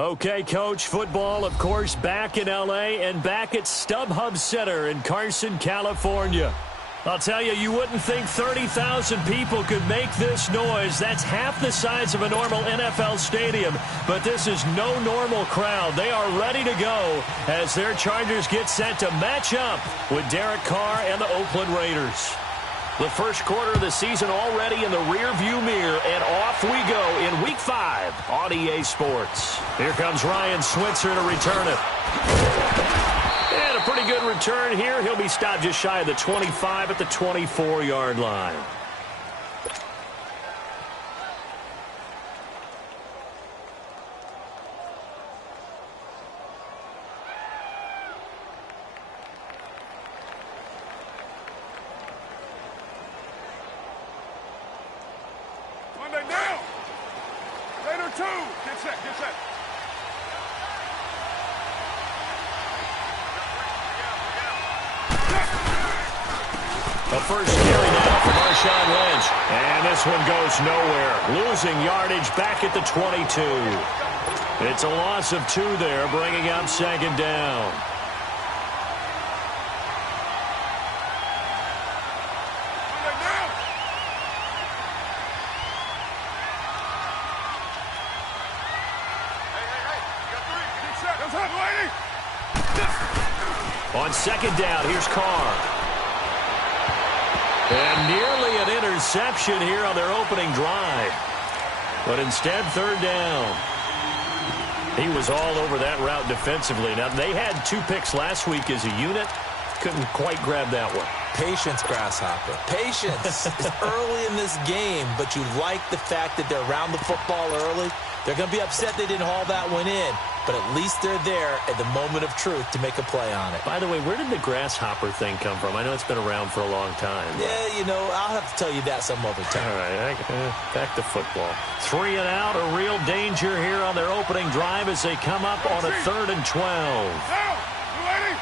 Okay, Coach, football, of course, back in L.A. and back at StubHub Center in Carson, California. I'll tell you, you wouldn't think 30,000 people could make this noise. That's half the size of a normal NFL stadium, but this is no normal crowd. They are ready to go as their Chargers get set to match up with Derek Carr and the Oakland Raiders. The first quarter of the season already in the rearview mirror, and off we go in Week 5 on EA Sports. Here comes Ryan Switzer to return it. And a pretty good return here. He'll be stopped just shy of the 25 at the 24-yard line. First carry now for Marshawn Lynch. And this one goes nowhere. Losing yardage back at the 22. It's a loss of 2 there, bringing up second down. On second down, here's Carr. And nearly an interception here on their opening drive. But instead, third down. He was all over that route defensively. Now, they had 2 picks last week as a unit. Couldn't quite grab that one. Patience, Grasshopper. Patience. It's early in this game, but you like the fact that they're around the football early. They're going to be upset they didn't haul that one in, but at least they're there at the moment of truth to make a play on it. By the way, where did the grasshopper thing come from? I know it's been around for a long time. Yeah, you know, I'll have to tell you that some other time. All right, back to football. 3 and out, a real danger here on their opening drive as they come up on a 3rd and 12. Now, you ready?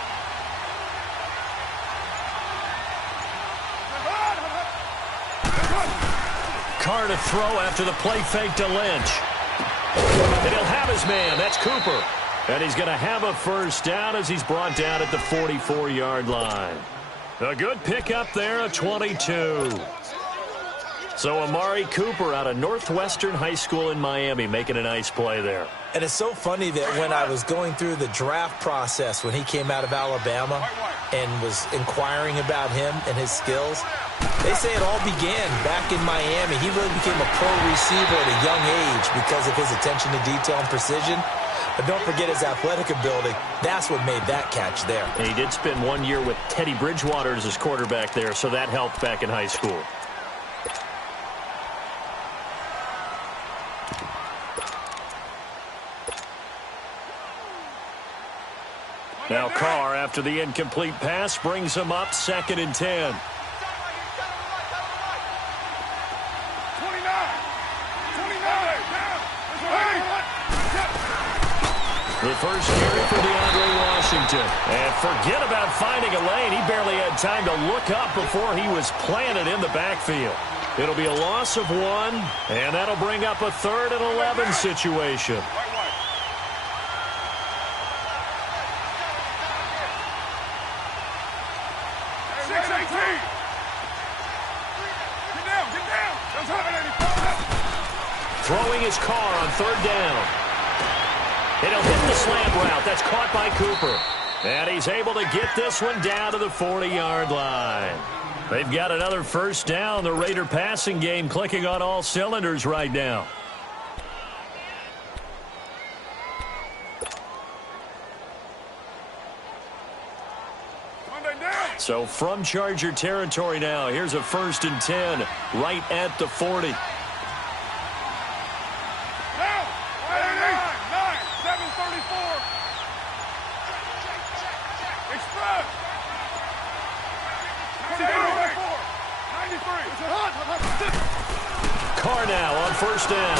Carr to throw after the play fake to Lynch. And he'll have his man. That's Cooper. And he's going to have a first down as he's brought down at the 44-yard line. A good pickup there, a 22. So Amari Cooper out of Northwestern High School in Miami making a nice play there. And it's so funny that when I was going through the draft process when he came out of Alabama and was inquiring about him and his skills, they say it all began back in Miami. He really became a pro receiver at a young age because of his attention to detail and precision. But don't forget his athletic ability. That's what made that catch there. And he did spend 1 year with Teddy Bridgewater as his quarterback there, so that helped back in high school. Now Carr, after the incomplete pass, brings him up 2nd and 10. The first carry for DeAndre Washington. And forget about finding a lane. He barely had time to look up before he was planted in the backfield. It'll be a loss of 1, and that'll bring up a 3rd and 11 situation. Throwing his Carr on 3rd down. And he'll hit the slant route. That's caught by Cooper. And he's able to get this one down to the 40-yard line. They've got another first down. The Raider passing game clicking on all cylinders right now. So from Charger territory now, here's a 1st and 10 right at the 40. Carr now on 1st down.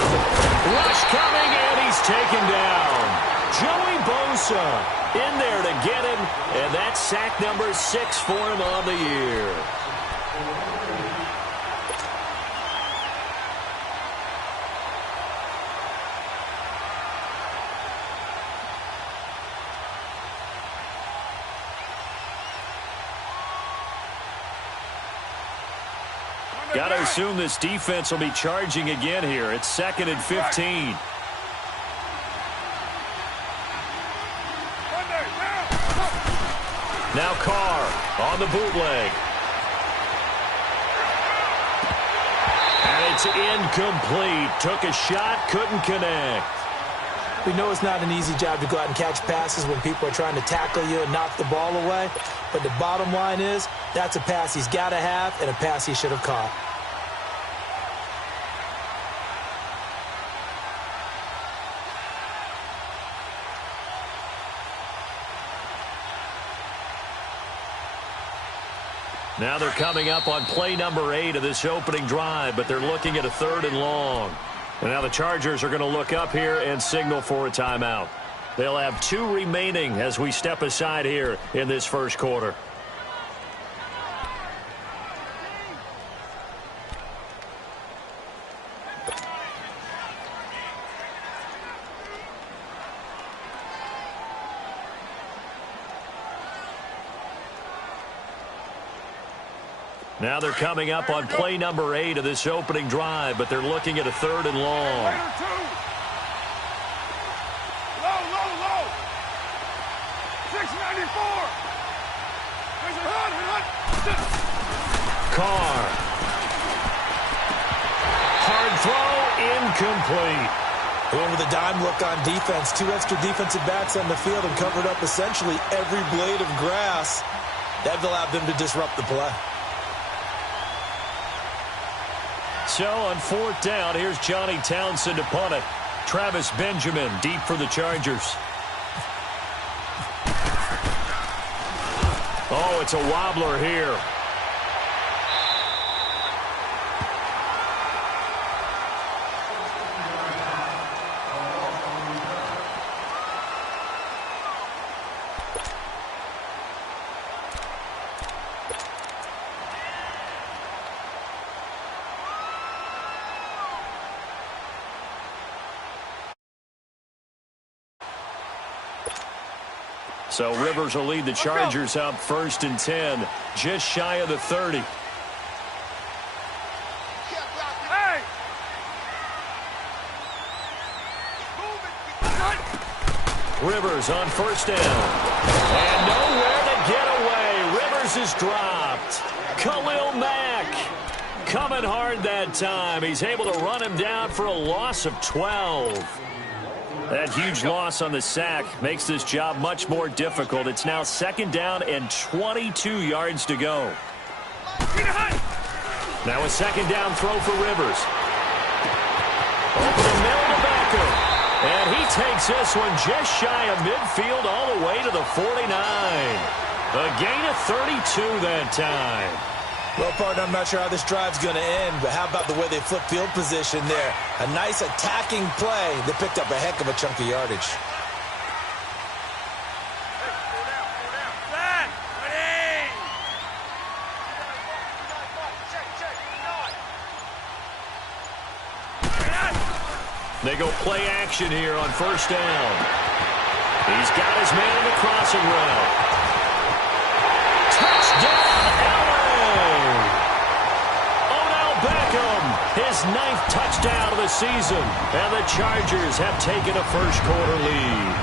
Rush coming, and he's taken down. Joey Bosa in there to get him, and that's sack number 6 for him on the year. Got to assume this defense will be charging again here. It's 2nd and 15. Now Carr on the bootleg. And it's incomplete. Took a shot, couldn't connect. We know it's not an easy job to go out and catch passes when people are trying to tackle you and knock the ball away. But the bottom line is, that's a pass he's got to have and a pass he should have caught. Now they're coming up on play number 8 of this opening drive, but they're looking at a 3rd and long. And now the Chargers are going to look up here and signal for a timeout. They'll have 2 remaining as we step aside here in this first quarter. Now they're coming up on play number 8 of this opening drive, but they're looking at a 3rd and long. Low. 694. There's a hut. Carr. Hard throw, incomplete. Going with a dime look on defense. 2 extra defensive backs on the field and covered up essentially every blade of grass. That allowed them to disrupt the play. So on 4th down, here's Johnny Townsend to punt it. Travis Benjamin deep for the Chargers. Oh, it's a wobbler here. So Rivers will lead the Chargers up 1st and 10, just shy of the 30. Hey! Rivers on 1st down. And nowhere to get away. Rivers is dropped. Khalil Mack coming hard that time. He's able to run him down for a loss of 12. That huge loss on the sack makes this job much more difficult. It's now 2nd down and 22 yards to go. Now a 2nd down throw for Rivers. Over the middle to Beckham. And he takes this one just shy of midfield all the way to the 49. A gain of 32 that time. Well, partner, I'm not sure how this drive's going to end, but how about the way they flip field position there? A nice attacking play that picked up a heck of a chunk of yardage. They go play action here on 1st down. He's got his man in the crossing route. Touchdown, his 9th touchdown of the season, and the Chargers have taken a first-quarter lead.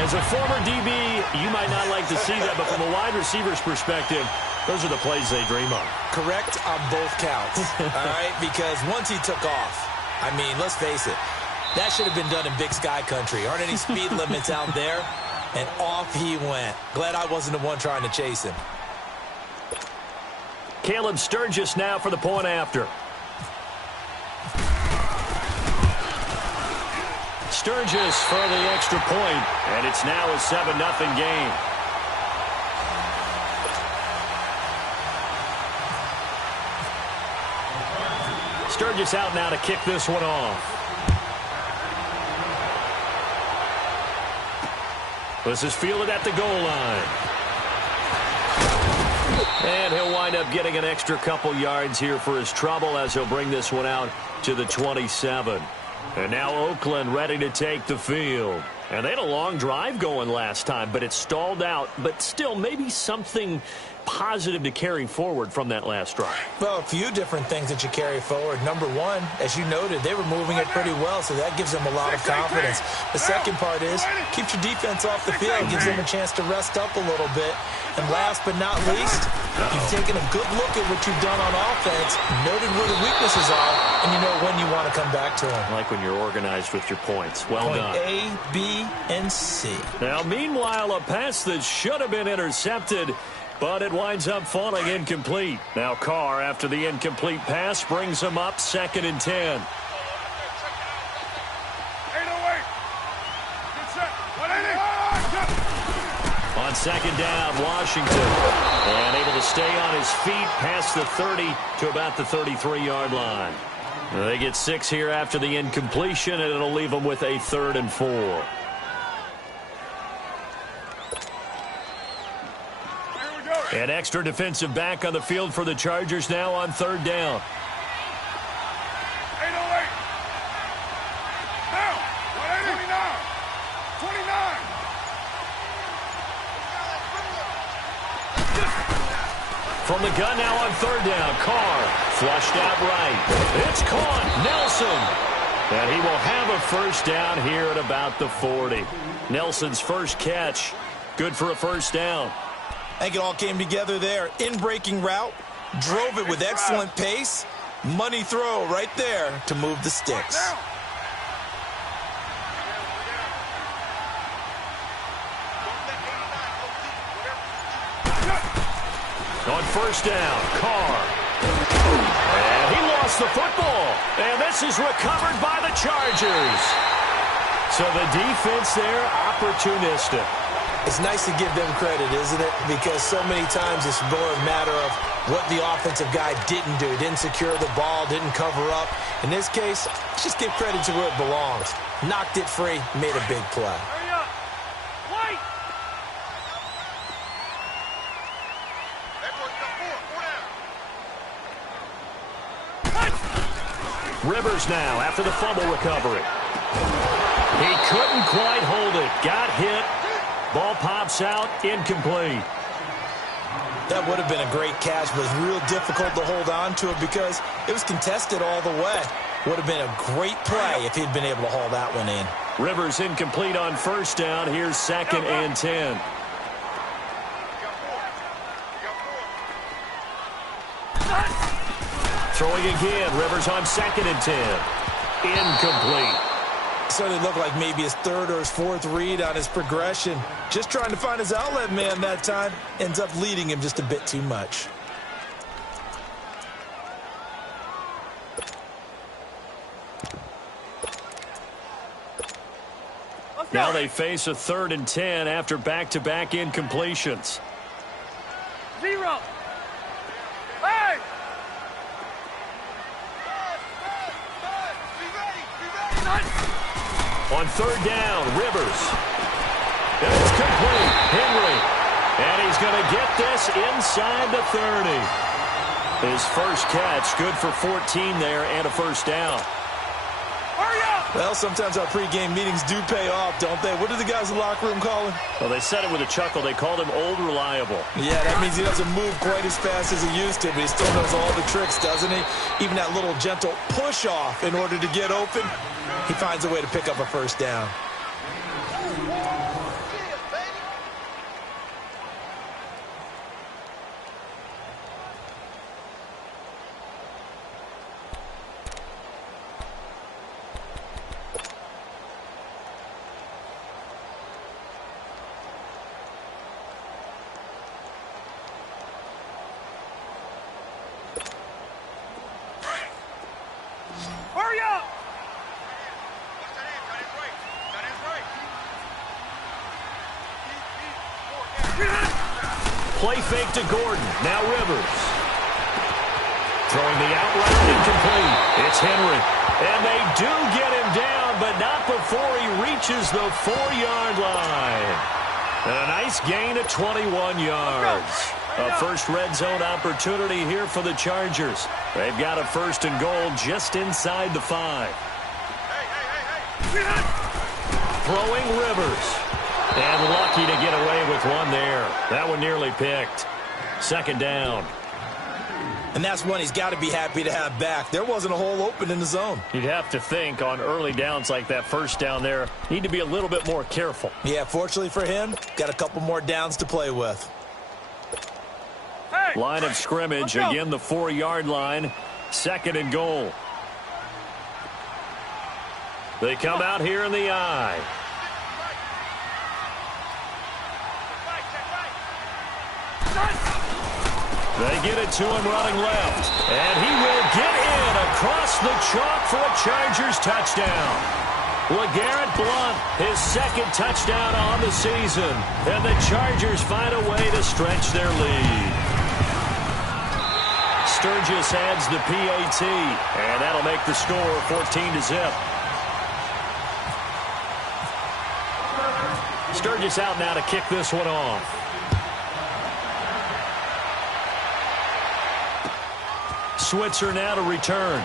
As a former DB, you might not like to see that, but from a wide receiver's perspective, those are the plays they dream of. Correct on both counts, all right? Because once he took off, I mean, let's face it, that should have been done in Big Sky country. Aren't any speed limits out there? And off he went. Glad I wasn't the one trying to chase him. Caleb Sturgis now for the point after. Sturgis for the extra point, and it's now a 7-0 game. Sturgis out now to kick this one off. This is fielded at the goal line. And he'll wind up getting an extra couple yards here for his trouble as he'll bring this one out to the 27. And now Oakland ready to take the field. And they had a long drive going last time, but it stalled out. But still, maybe something positive to carry forward from that last drive? Well, a few different things that you carry forward. Number one, as you noted, they were moving it pretty well, so that gives them a lot of confidence. The second part is, keeps your defense off the field, gives them a chance to rest up a little bit. And last but not least, you've taken a good look at what you've done on offense, noted where the weaknesses are, and you know when you want to come back to them. I like when you're organized with your points. Well done. A, B, and C. Now, meanwhile, a pass that should have been intercepted, but it winds up falling incomplete. Now Carr, after the incomplete pass, brings him up 2nd and 10. On 2nd down, Washington, and able to stay on his feet past the 30 to about the 33-yard line. They get 6 here after the incompletion, and it'll leave them with a 3rd and 4. An extra defensive back on the field for the Chargers now on 3rd down. 808. Now, 29. From the gun now on 3rd down. Carr flushed out right. It's caught. Nelson. And he will have a 1st down here at about the 40. Nelson's first catch. Good for a 1st down. I think it all came together there. In-breaking route, drove it with excellent pace. Money throw right there to move the sticks. On 1st down, Carr. And he lost the football. And this is recovered by the Chargers. So the defense there, opportunistic. It's nice to give them credit, isn't it? Because so many times it's more a matter of what the offensive guy didn't do. Didn't secure the ball, didn't cover up. In this case, just give credit to where it belongs. Knocked it free, made a big play. Hurry up. Wait. Rivers now after the fumble recovery. He couldn't quite hold it. Got hit. Ball pops out, incomplete. That would have been a great catch, but it was real difficult to hold on to it because it was contested all the way. Would have been a great play if he'd been able to haul that one in. Rivers incomplete on 1st down. Here's 2nd and 10. Throwing again. Rivers on 2nd and 10. Incomplete. Certainly looked like maybe his 3rd or his 4th read on his progression. Just trying to find his outlet man that time. Ends up leading him just a bit too much. Now they face a 3rd and 10 after back-to-back incompletions. 0. Hey! On 3rd down, Rivers. And it's complete. Henry. And he's going to get this inside the 30. His first catch, good for 14 there and a 1st down. Hurry up! Well, sometimes our pregame meetings do pay off, don't they? What do the guys in the locker room call him? Well, they said it with a chuckle. They called him Old Reliable. Yeah, that means he doesn't move quite as fast as he used to, but he still knows all the tricks, doesn't he? Even that little gentle push-off in order to get open, he finds a way to pick up a 1st down. Hurry up! Play fake to Gordon. Now Rivers. Throwing the out route incomplete. It's Henry. And they do get him down, but not before he reaches the 4-yard line. And a nice gain of 21 yards. A first red zone opportunity here for the Chargers. They've got a 1st and goal just inside the 5. Throwing Rivers. And lucky to get away with one there. That one nearly picked. Second down. And that's one he's got to be happy to have back. There wasn't a hole open in the zone. You'd have to think on early downs like that first down there, need to be a little bit more careful. Yeah, fortunately for him, got a couple more downs to play with. Hey, Line of scrimmage, again the 4-yard line. Second and goal. They come out here in the eye. They get it to him running left. And he will get in across the chalk for a Chargers touchdown. LeGarrette Blount, his second touchdown on the season. And the Chargers find a way to stretch their lead. Sturgis adds the PAT. And that'll make the score 14-0. Sturgis out now to kick this one off. Switzer now to return.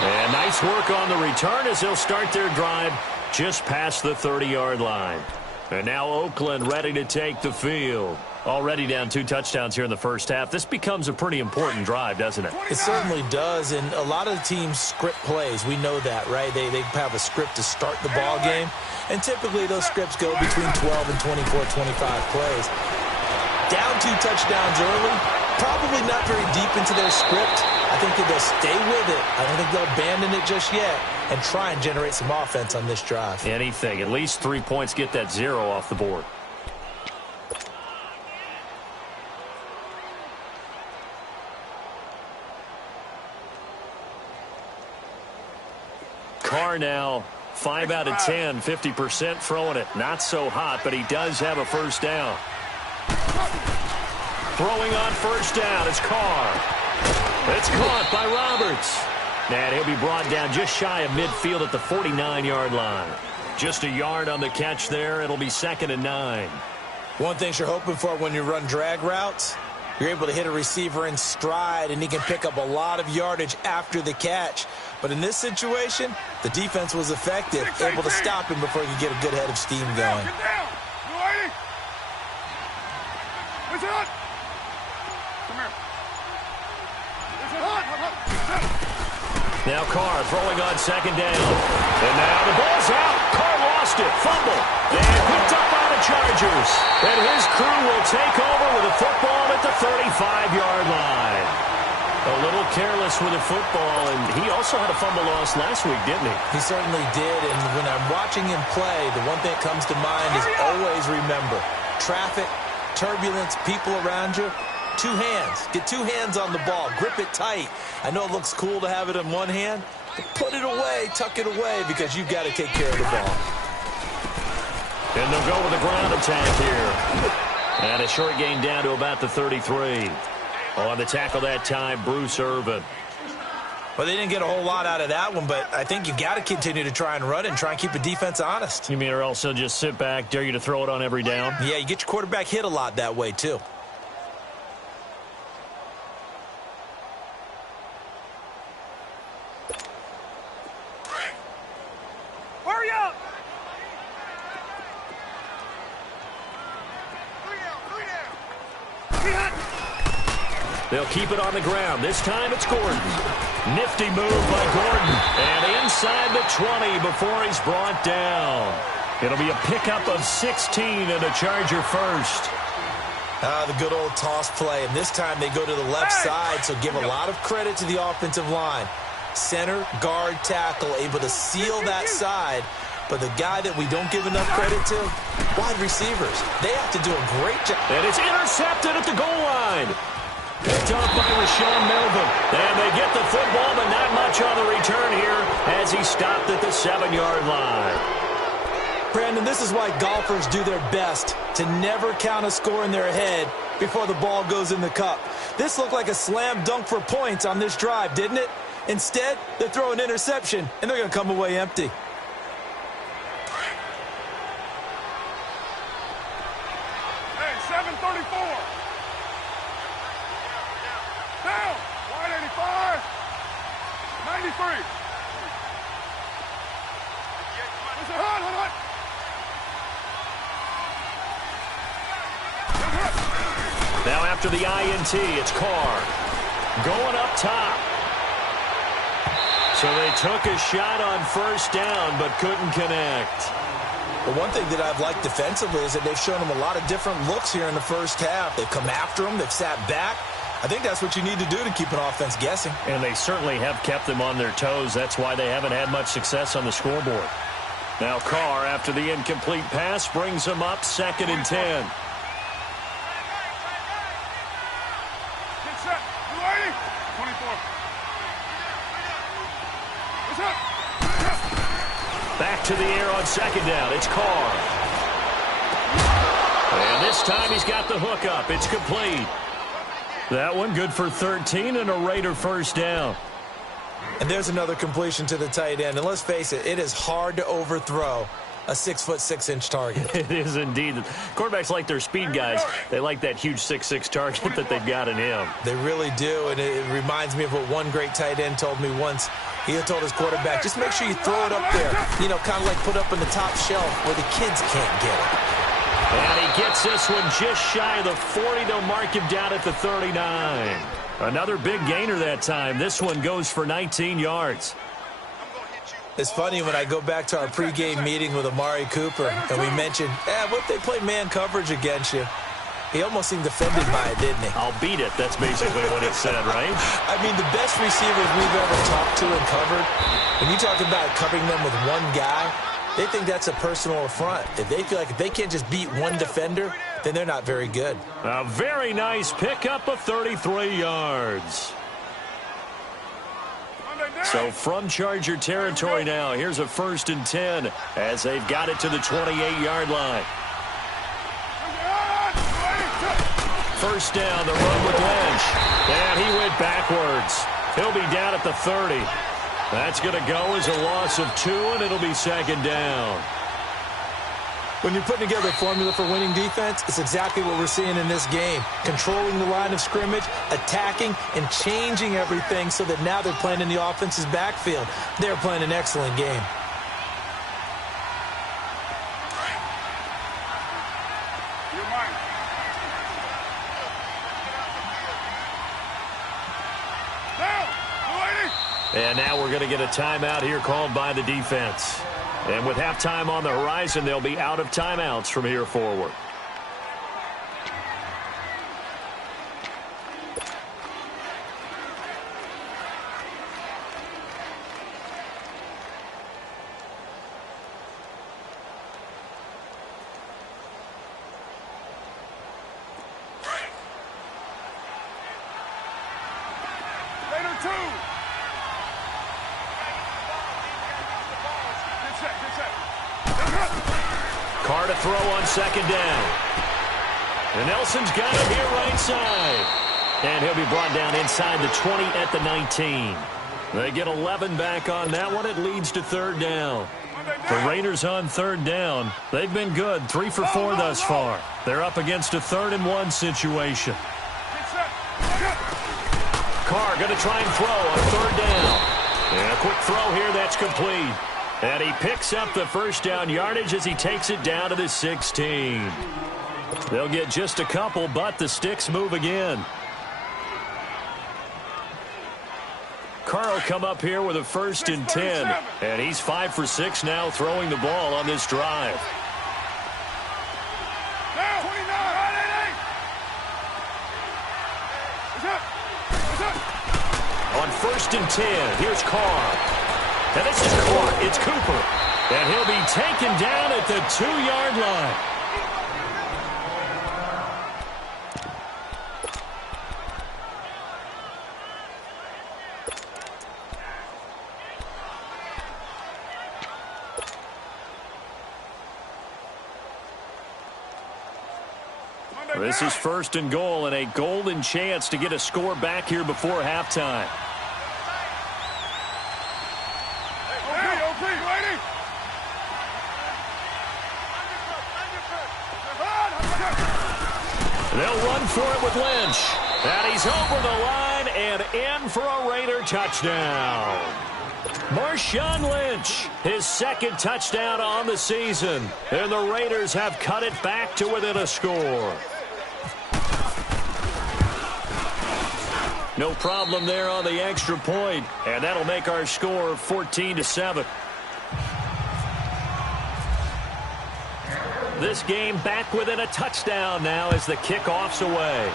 And nice work on the return as they'll start their drive just past the 30-yard line. And now Oakland ready to take the field. Already down 2 touchdowns here in the first half. This becomes a pretty important drive, doesn't it? It certainly does, and a lot of the teams script plays. We know that, right? They have a script to start the ball game, and typically those scripts go between 12 and 24, 25 plays. Down 2 touchdowns early, probably not very deep into their script. I think that they'll stay with it. I don't think they'll abandon it just yet and try and generate some offense on this drive. Anything. At least 3 points, get that 0 off the board. Carr now 5 out of 10, 50% throwing it. Not so hot, but he does have a first down. Throwing on first down is Carr. It's caught by Roberts. And he'll be brought down just shy of midfield at the 49-yard line. Just a yard on the catch there. It'll be 2nd and 9. One thing you're hoping for when you run drag routes, you're able to hit a receiver in stride, and he can pick up a lot of yardage after the catch. But in this situation, the defense was effective, able to stop him before he could get a good head of steam going. Get down. You ready? What's it? Come here. Now Carr throwing on second down. And now the ball's out. Carr lost it. Fumble. And picked up by the Chargers. And his crew will take over with a football at the 35-yard line. A little careless with the football, and he also had a fumble loss last week, didn't he? He certainly did, and when I'm watching him play, the one thing that comes to mind is always remember, traffic, turbulence, people around you, 2 hands. Get 2 hands on the ball. Grip it tight. I know it looks cool to have it in one hand, but put it away, tuck it away, because you've got to take care of the ball. And they'll go with a ground attack here. And a short gain down to about the 33. On the tackle that time, Bruce Irvin. Well, they didn't get a whole lot out of that one, but I think you got to continue to try and run and try and keep the defense honest. You mean or else they'll just sit back, dare you to throw it on every down? Yeah, you get your quarterback hit a lot that way, too. Hurry up! They'll keep it on the ground. This time it's Gordon. Nifty move by Gordon. And inside the 20 before he's brought down. It'll be a pickup of 16 and a Charger first. The good old toss play. And this time they go to the left side, so give a lot of credit to the offensive line. Center, guard, tackle, able to seal that side. But the guy that we don't give enough credit to, wide receivers. They have to do a great job. And it's intercepted at the goal line. Picked up by Rashawn Melvin. And they get the football, but not much on the return here as he stopped at the 7-yard line. Brandon, this is why golfers do their best to never count a score in their head before the ball goes in the cup. This looked like a slam dunk for points on this drive, didn't it? Instead, they throw an interception, and they're going to come away empty. Hey, 734. Down. Wide 85. 93. It's a hot. Now after the INT, it's Carr. Going up top. So they took a shot on first down, but couldn't connect. The one thing that I've liked defensively is that they've shown them a lot of different looks here in the first half. They've come after them. They've sat back. I think that's what you need to do to keep an offense guessing. And they certainly have kept them on their toes. That's why they haven't had much success on the scoreboard. Now Carr, after the incomplete pass, brings them up 2nd and 10. Get set. 280. 24. What's up? Back to the air on 2nd down. It's Carr. And this time he's got the hook up. It's complete. That one good for 13 and a Raider first down. And there's another completion to the tight end. And let's face it, it is hard to overthrow a 6'6" target. It is indeed. Quarterbacks like their speed guys. They like that huge 6'6" target that they've got in him. They really do, and it reminds me of what one great tight end told me once. He had told his quarterback, just make sure you throw it up there, you know, kind of like put up in the top shelf where the kids can't get it. And he gets this one just shy of the 40. They'll mark him down at the 39. Another big gainer that time. This one goes for 19 yards. It's funny when I go back to our pregame meeting with Amari Cooper, and we mentioned, what if they play man coverage against you? He almost seemed offended by it, didn't he? I'll beat it. That's basically what he said, right? I mean, the best receivers we've ever talked to and covered, when you talk about covering them with one guy, they think that's a personal affront. If they feel like if they can't just beat one defender, then they're not very good. A very nice pickup of 33 yards. So from Charger territory now, here's a 1st and 10 as they've got it to the 28-yard line. First down, the run with Lynch. And he went backwards. He'll be down at the 30. That's going to go as a loss of 2, and it'll be 2nd down. When you're putting together a formula for winning defense, it's exactly what we're seeing in this game. Controlling the line of scrimmage, attacking, and changing everything so that now they're playing in the offense's backfield. They're playing an excellent game. And now we're going to get a timeout here called by the defense. And with halftime on the horizon, they'll be out of timeouts from here forward. Carr to throw on 2nd down. And Nelson's got him here right side. And he'll be brought down inside the 20 at the 19. They get 11 back on that one. It leads to 3rd down. The Raiders on 3rd down. They've been good, 3 for 4 thus far. They're up against a 3rd and 1 situation. Carr going to try and throw on 3rd down. And a quick throw here that's complete. And he picks up the first down yardage as he takes it down to the 16. They'll get just a couple, but the sticks move again. Carr will come up here with a 1st and 10. And he's 5 for 6 now throwing the ball on this drive. On 1st and 10, here's Carr. And this is caught. It's Cooper. And he'll be taken down at the 2-yard line. This is 1st and goal and a golden chance to get a score back here before halftime. They'll run for it with Lynch. And he's over the line and in for a Raider touchdown. Marshawn Lynch, his 2nd touchdown on the season. And the Raiders have cut it back to within a score. No problem there on the extra point, and that'll make our score 14-7. This game back within a touchdown now as the kickoff's away.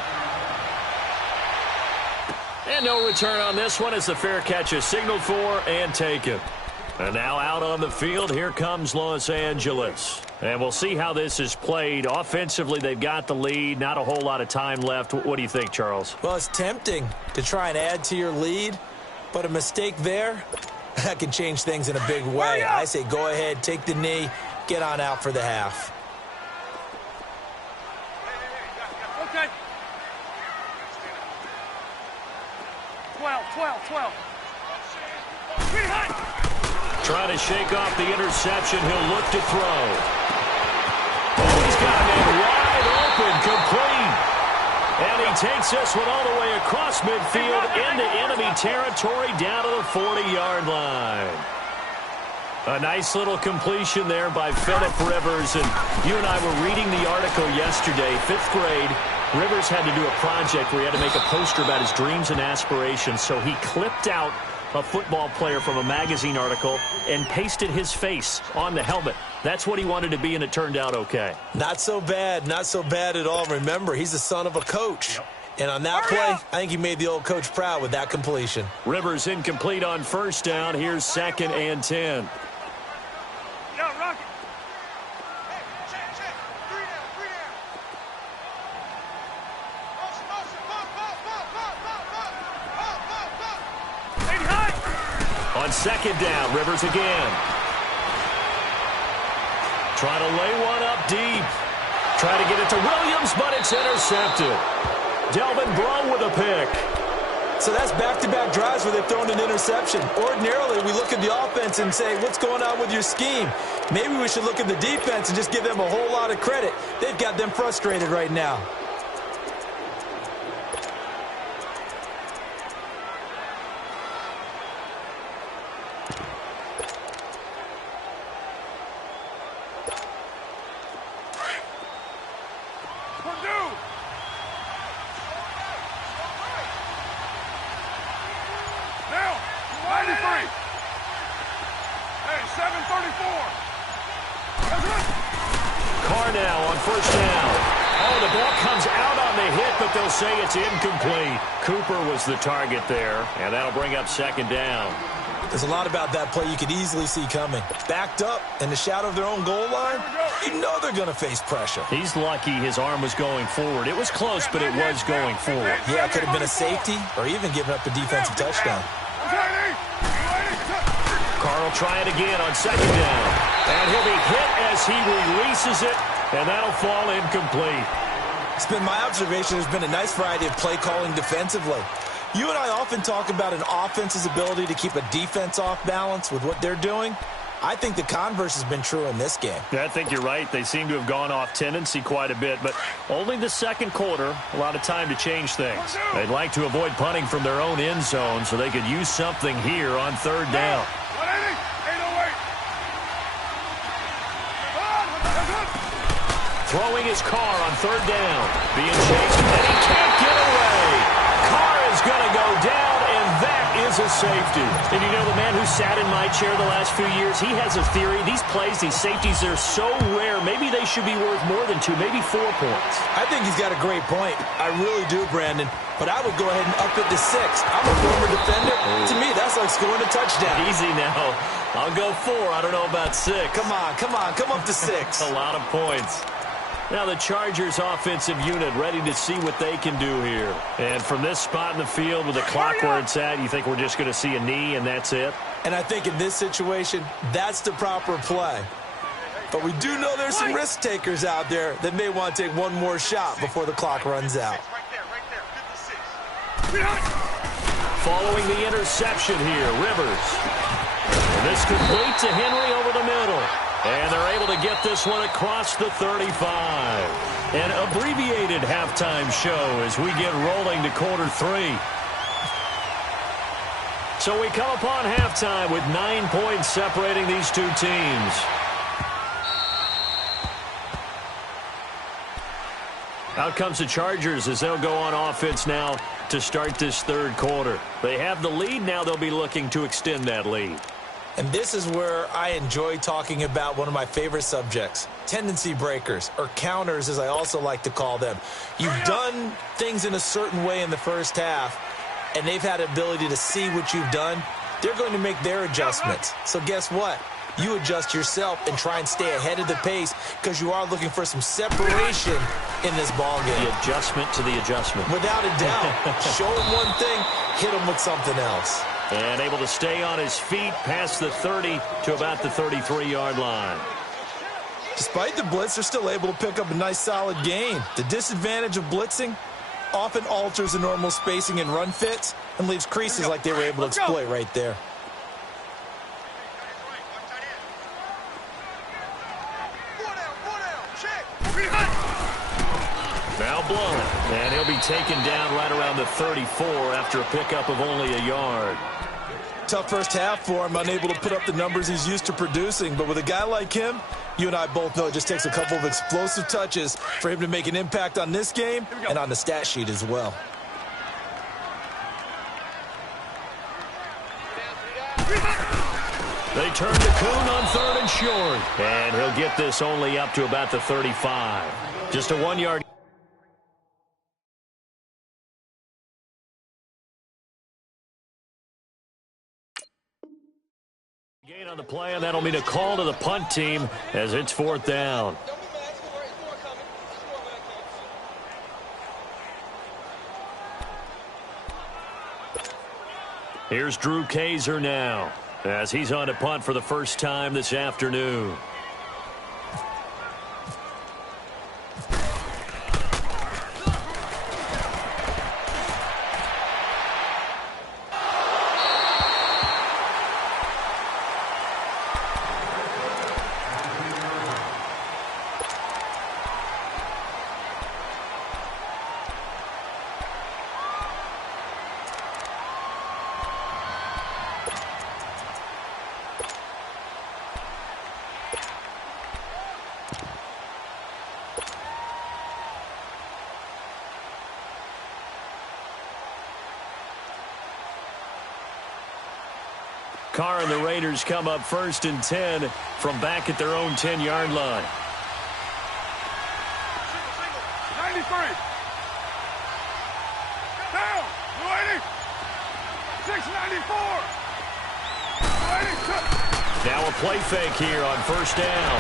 And no return on this one as the fair catch is signaled for and taken. And now out on the field, here comes Los Angeles. And we'll see how this is played. Offensively, they've got the lead. Not a whole lot of time left. What do you think, Charles? Well, it's tempting to try and add to your lead, but a mistake there, that can change things in a big way. I say go ahead, take the knee, get on out for the half. Okay. 12. Trying to shake off the interception. He'll look to throw. Oh, he's got it wide open, complete. And he takes this one all the way across midfield into enemy territory down to the 40-yard line. A nice little completion there by Phillip Rivers. And you and I were reading the article yesterday, 5th grade. Rivers had to do a project where he had to make a poster about his dreams and aspirations. So he clipped out a football player from a magazine article and pasted his face on the helmet. That's what he wanted to be, and it turned out okay. Not so bad at all. Remember, he's the son of a coach. Yep. And on that play, I think he made the old coach proud with that completion. Rivers incomplete on first down. Here's 2nd and 10. Yeah, Rocky. On 2nd down, Rivers again. Trying to lay one up deep. Trying to get it to Williams, but it's intercepted. Delvin Breaux with a pick. So that's back-to-back drives where they've thrown an interception. Ordinarily, we look at the offense and say, what's going on with your scheme? Maybe we should look at the defense and just give them a whole lot of credit. They've got them frustrated right now. Say it's incomplete. Cooper was the target there, and that'll bring up 2nd down. There's a lot about that play you could easily see coming. Backed up in the shadow of their own goal line, you know they're going to face pressure. He's lucky his arm was going forward. It was close, but it was going forward. Yeah, it could have been a safety or even given up a defensive touchdown. Carl try it again on 2nd down. And he'll be hit as he releases it, and that'll fall incomplete. It's been my observation there's been a nice variety of play calling defensively. You and I often talk about an offense's ability to keep a defense off balance with what they're doing. I think the converse has been true in this game. Yeah, I think you're right. They seem to have gone off tendency quite a bit, but only the 2nd quarter, a lot of time to change things. They'd like to avoid punting from their own end zone so they could use something here on 3rd down. Throwing his car on 3rd down. Being chased, and he can't get away. Carr is going to go down, and that is a safety. And you know, the man who sat in my chair the last few years, he has a theory. These plays, these safeties, they're so rare. Maybe they should be worth more than 2, maybe 4 points. I think he's got a great point. I really do, Brandon. But I would go ahead and up it to 6. I'm a former defender. To me, that's like scoring a touchdown. Easy now. I'll go 4. I don't know about 6. Come on. Come up to 6. A lot of points. Now the Chargers offensive unit ready to see what they can do here. And from this spot in the field with the clock where it's at, you think we're just going to see a knee and that's it? And I think in this situation, that's the proper play. But we do know there's some risk takers out there that may want to take one more shot before the clock runs out. Following the interception here, Rivers. And this complete to Henry over the middle. And they're able to get this one across the 35. An abbreviated halftime show as we get rolling to quarter 3. So we come upon halftime with 9 points separating these two teams. Out comes the Chargers as they'll go on offense now to start this third quarter. They have the lead. Now they'll be looking to extend that lead. And this is where I enjoy talking about one of my favorite subjects, tendency breakers, or counters as I also like to call them. You've done things in a certain way in the first half, and they've had the ability to see what you've done. They're going to make their adjustments. So guess what? You adjust yourself and try and stay ahead of the pace because you are looking for some separation in this ball game. The adjustment to the adjustment. Without a doubt. Show him one thing, hit him with something else. And able to stay on his feet past the 30 to about the 33-yard line. Despite the blitz, they're still able to pick up a nice solid gain. The disadvantage of blitzing often alters the normal spacing and run fits and leaves creases like they were able to exploit right there. Now Blunt, and he'll be taken down right around the 34 after a pickup of only a yard. Tough first half for him, unable to put up the numbers he's used to producing. But with a guy like him, you and I both know it just takes a couple of explosive touches for him to make an impact on this game and on the stat sheet as well. They turn to Kuhn on 3rd and short. And he'll get this only up to about the 35. Just a 1-yard. Gain on the play, and that'll mean a call to the punt team as it's 4th down. Here's Drew Kaiser now as he's on to punt for the first time this afternoon. Carr and the Raiders come up 1st and 10 from back at their own 10-yard line. 93. Down. 280. 694. 280. Now a play fake here on 1st down.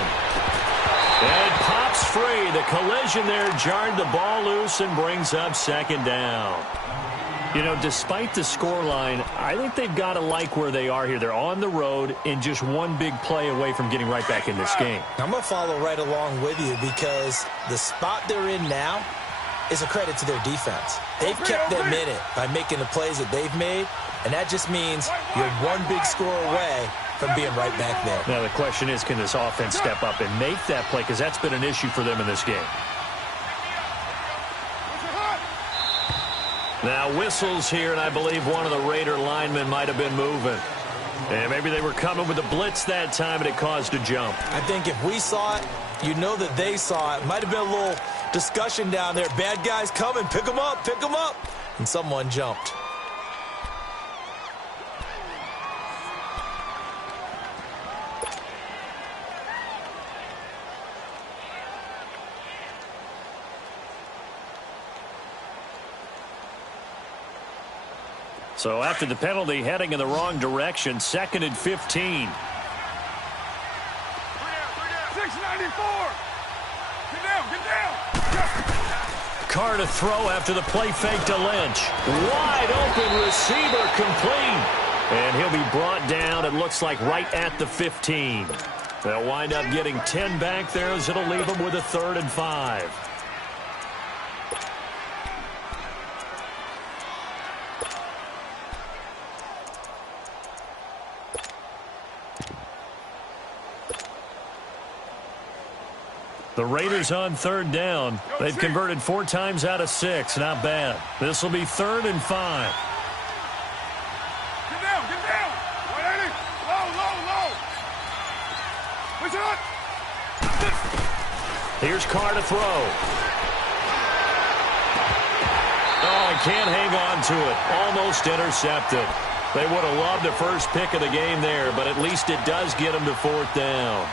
And pops free. The collision there jarred the ball loose and brings up 2nd down. You know, despite the scoreline, I think they've got to like where they are here. They're on the road and just one big play away from getting right back in this game. I'm going to follow right along with you because the spot they're in now is a credit to their defense. They've kept them in it by making the plays that they've made, and that just means you're one big score away from being right back there. Now the question is, can this offense step up and make that play? Because that's been an issue for them in this game. Now whistles here, and I believe one of the Raider linemen might have been moving. And maybe they were coming with a blitz that time, and it caused a jump. I think if we saw it, you know that they saw it. Might have been a little discussion down there. Bad guys coming, pick them up, pick them up. And someone jumped. So after the penalty, heading in the wrong direction, 2nd and 15. 694. Get down. Carr to throw after the play fake to Lynch. Wide open receiver complete. And he'll be brought down, it looks like, right at the 15. They'll wind up getting 10 back there as it'll leave them with a 3rd and 5. The Raiders on 3rd down. They've converted 4 times out of 6. Not bad. This will be 3rd and 5. Get down. 180. Low. Push it up. Here's Carr to throw. can't hang on to it. Almost intercepted. They would have loved the first pick of the game there, but at least it does get them to 4th down.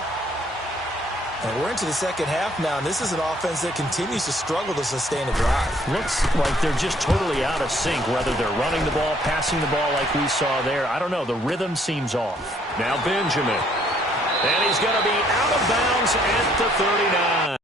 And we're into the second half now, and this is an offense that continues to struggle to sustain a drive. Looks like they're just totally out of sync, whether they're running the ball, passing the ball like we saw there. I don't know. The rhythm seems off. Now Benjamin. And he's going to be out of bounds at the 39.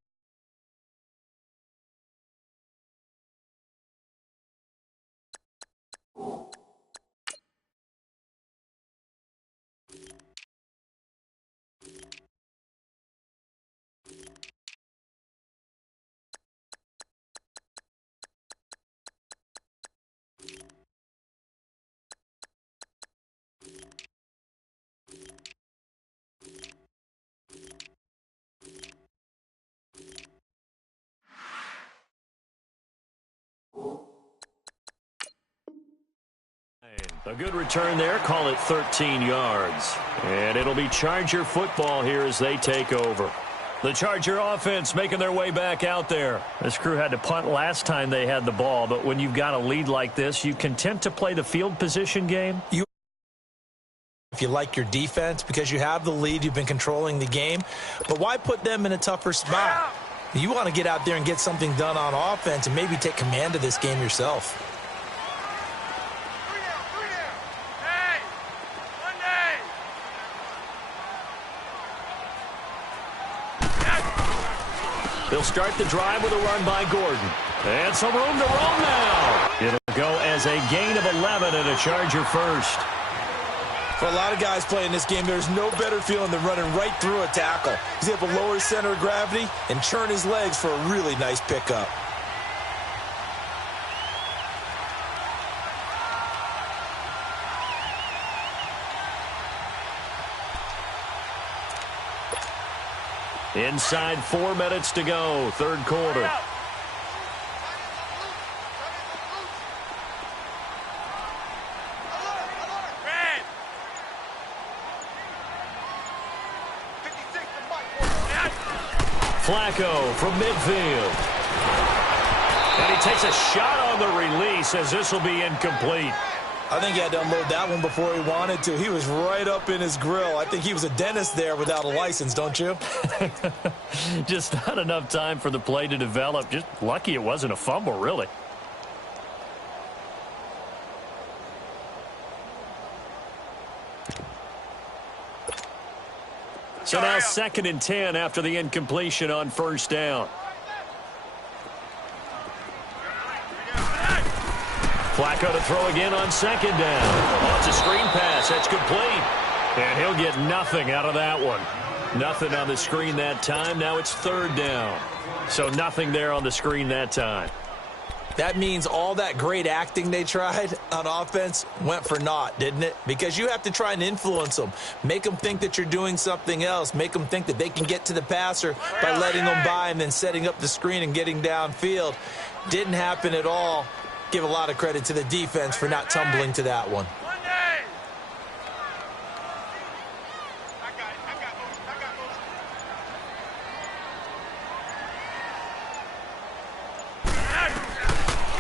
A good return there. Call it 13 yards. And it'll be Charger football here as they take over. The Charger offense making their way back out there. This crew had to punt last time they had the ball, but when you've got a lead like this, you content to play the field position game? If you like your defense, because you have the lead, you've been controlling the game, but why put them in a tougher spot? You want to get out there and get something done on offense and maybe take command of this game yourself. They'll start the drive with a run by Gordon. And some room to roam now. It'll go as a gain of 11 and a Charger first. For a lot of guys playing this game, there's no better feeling than running right through a tackle. He's able to lower his center of gravity and churn his legs for a really nice pickup. Inside 4 minutes to go, third quarter. Flacco from midfield. And he takes a shot on the release as this will be incomplete. I think he had to unload that one before he wanted to. He was right up in his grill. I think he was a dentist there without a license, don't you? Just not enough time for the play to develop. Just lucky it wasn't a fumble, really. So now 2nd and 10 after the incompletion on first down. Flacco to throw again on 2nd down. Oh, it's a screen pass. That's complete. And he'll get nothing out of that one. Nothing on the screen that time. Now it's 3rd down. So nothing there on the screen that time. That means all that great acting they tried on offense went for naught, didn't it? Because you have to try and influence them. Make them think that you're doing something else. Make them think that they can get to the passer by letting them by and then setting up the screen and getting downfield. Didn't happen at all. Give a lot of credit to the defense for not tumbling to that one.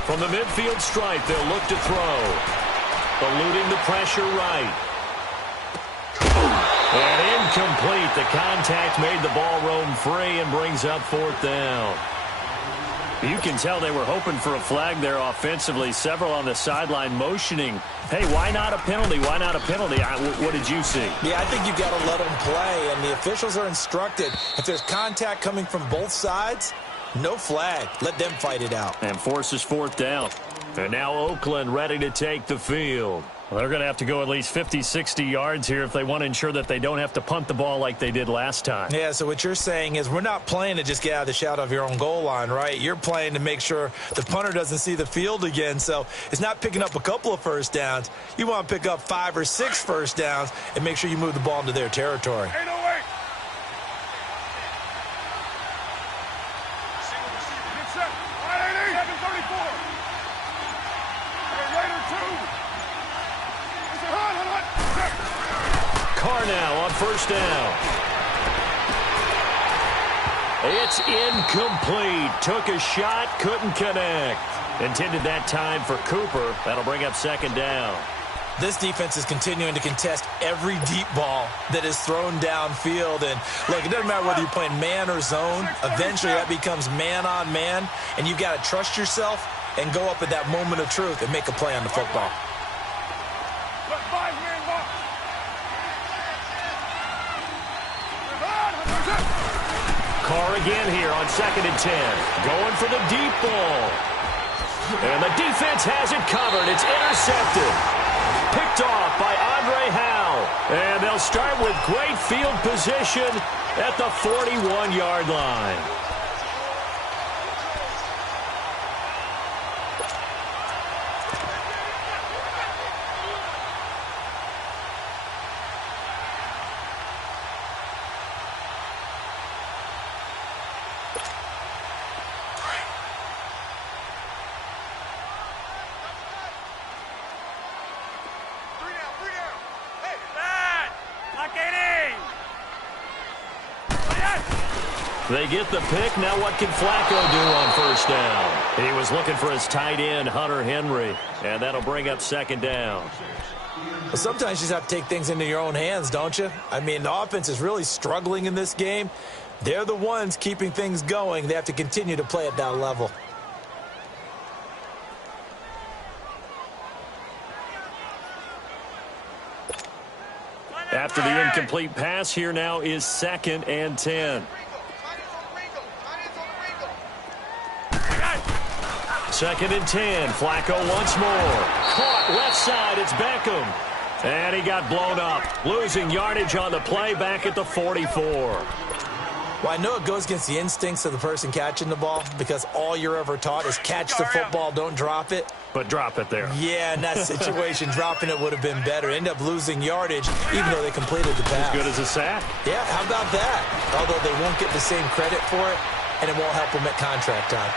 From the midfield stripe, they'll look to throw. Eluding the pressure right. And incomplete. The contact made the ball roam free and brings up 4th down. You can tell they were hoping for a flag there offensively. Several on the sideline motioning. Hey, why not a penalty? Why not a penalty? What did you see? Yeah, I think you've got to let them play, and the officials are instructed. If there's contact coming from both sides, no flag. Let them fight it out. And forces 4th down. And now Oakland ready to take the field. Well, they're going to have to go at least 50, 60 yards here if they want to ensure that they don't have to punt the ball like they did last time. Yeah, so what you're saying is we're not playing to just get out of the shadow of your own goal line, right? You're playing to make sure the punter doesn't see the field again. So it's not picking up a couple of first downs. You want to pick up 5 or 6 first downs and make sure you move the ball into their territory. Now on first down. It's incomplete. Took a shot, couldn't connect. Intended that time for Cooper. That'll bring up second down. This defense is continuing to contest every deep ball that is thrown downfield. And, look, it doesn't matter whether you're playing man or zone. Eventually, that becomes man-on-man, and you've got to trust yourself and go up at that moment of truth and make a play on the football. Carr again here on 2nd and 10. Going for the deep ball. And the defense has it covered. It's intercepted. Picked off by Andre Howe. And they'll start with great field position at the 41-yard line. They get the pick. Now what can Flacco do on first down? He was looking for his tight end, Hunter Henry, and that'll bring up second down. Well, sometimes you just have to take things into your own hands, don't you? I mean, the offense is really struggling in this game. They're the ones keeping things going. They have to continue to play at that level. After the incomplete pass, here now is 2nd and 10. 2nd and 10. Flacco once more. Caught left side. It's Beckham. And he got blown up. Losing yardage on the play back at the 44. Well, I know it goes against the instincts of the person catching the ball because all you're ever taught is catch the football, don't drop it. But drop it there. Yeah, in that situation, dropping it would have been better. End up losing yardage even though they completed the pass. As good as a sack. Yeah, how about that? Although they won't get the same credit for it, and it won't help them at contract time.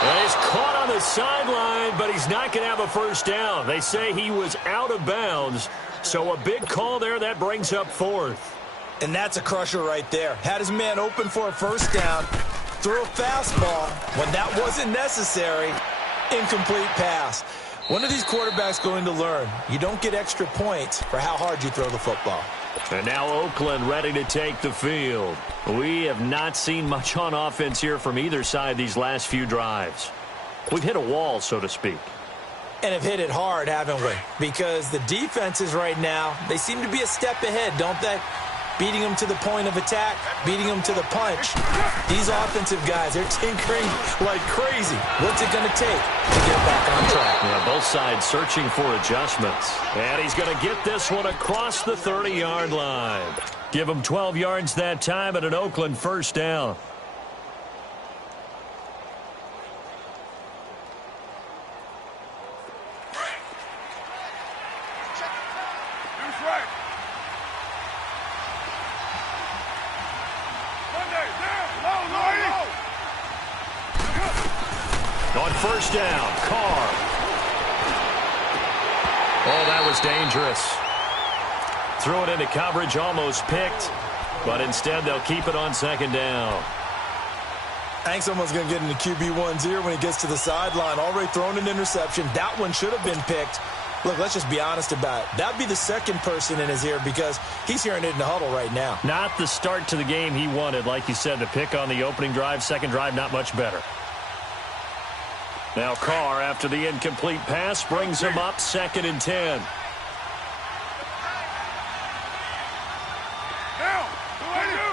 Well, he's caught on the sideline, but he's not going to have a first down. They say he was out of bounds, so a big call there. That brings up 4th. And that's a crusher right there. Had his man open for a first down, threw a fastball when that wasn't necessary, incomplete pass. When are these quarterbacks going to learn? You don't get extra points for how hard you throw the football. And now Oakland ready to take the field. We have not seen much on offense here from either side these last few drives. We've hit a wall, so to speak. And have hit it hard, haven't we? Because the defenses right now, they seem to be a step ahead, don't they? Beating them to the point of attack, beating them to the punch. These offensive guys, they're tinkering like crazy. What's it going to take to get back on track? Yeah, both sides searching for adjustments. And he's going to get this one across the 30-yard line. Give him 12 yards that time and an Oakland first down. On first down, Carr. Oh, that was dangerous. Threw it into coverage, almost picked, but instead they'll keep it on second down. I think someone's going to get into QB1's ear when he gets to the sideline. Already thrown an interception. That one should have been picked. Look, let's just be honest about it. That'd be the second person in his ear because he's hearing it in the huddle right now. Not the start to the game he wanted. Like you said, the pick on the opening drive, second drive, not much better. Now Carr, after the incomplete pass, brings him up 2nd and 10. Now, who are you?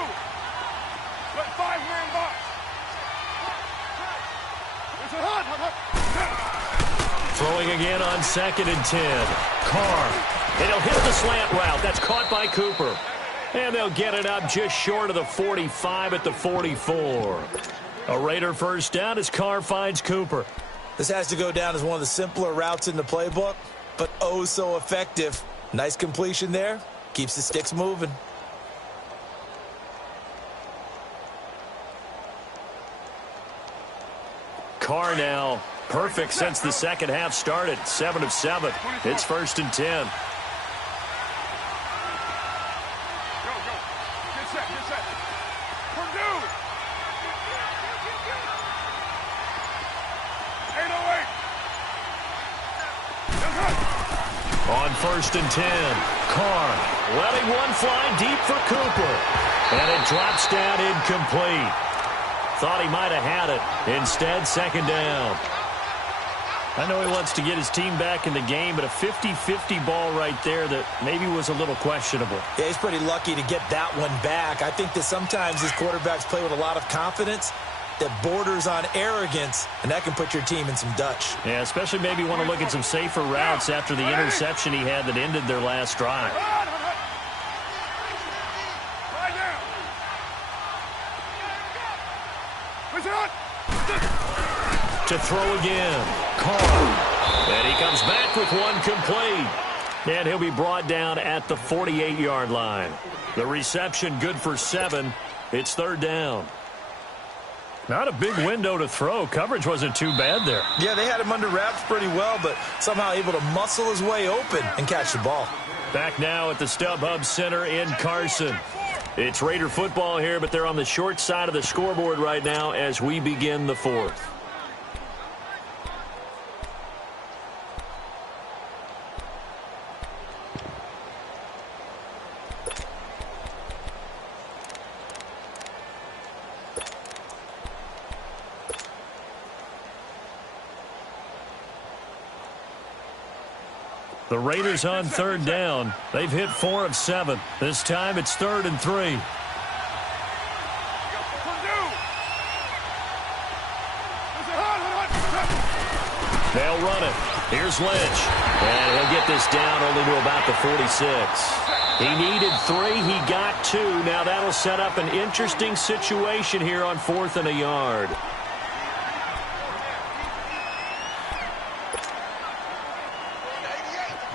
Let 5-man box. Throwing again on 2nd and 10. Carr, and he'll hit the slant route. That's caught by Cooper. And they'll get it up just short of the 45 at the 44. A Raider first down as Carr finds Cooper. This has to go down as one of the simpler routes in the playbook, but oh so effective. Nice completion there. Keeps the sticks moving. Carr now perfect since the second half started. 7 of 7. It's 1st and 10. Go, go. Get set, get set. Purdue. 808. On 1st and 10, Carr letting one fly deep for Cooper. And it drops down incomplete. Thought he might have had it. Instead, 2nd down. I know he wants to get his team back in the game, but a 50-50 ball right there that maybe was a little questionable. Yeah, he's pretty lucky to get that one back. I think that sometimes his quarterbacks play with a lot of confidence that borders on arrogance, and that can put your team in some Dutch. Yeah, especially maybe want to look at some safer routes after the interception he had that ended their last drive. To throw again, Carr. And he comes back with one complete. And he'll be brought down at the 48-yard line. The reception good for 7. It's 3rd down. Not a big window to throw. Coverage wasn't too bad there. Yeah, they had him under wraps pretty well, but somehow able to muscle his way open and catch the ball. Back now at the StubHub Center in Carson. It's Raider football here, but they're on the short side of the scoreboard right now as we begin the 4th. The Raiders on 3rd down. They've hit 4 of 7. This time it's 3rd and 3. They'll run it. Here's Lynch. And he'll get this down only to about the 46. He needed 3. He got 2. Now that'll set up an interesting situation here on 4th and a yard.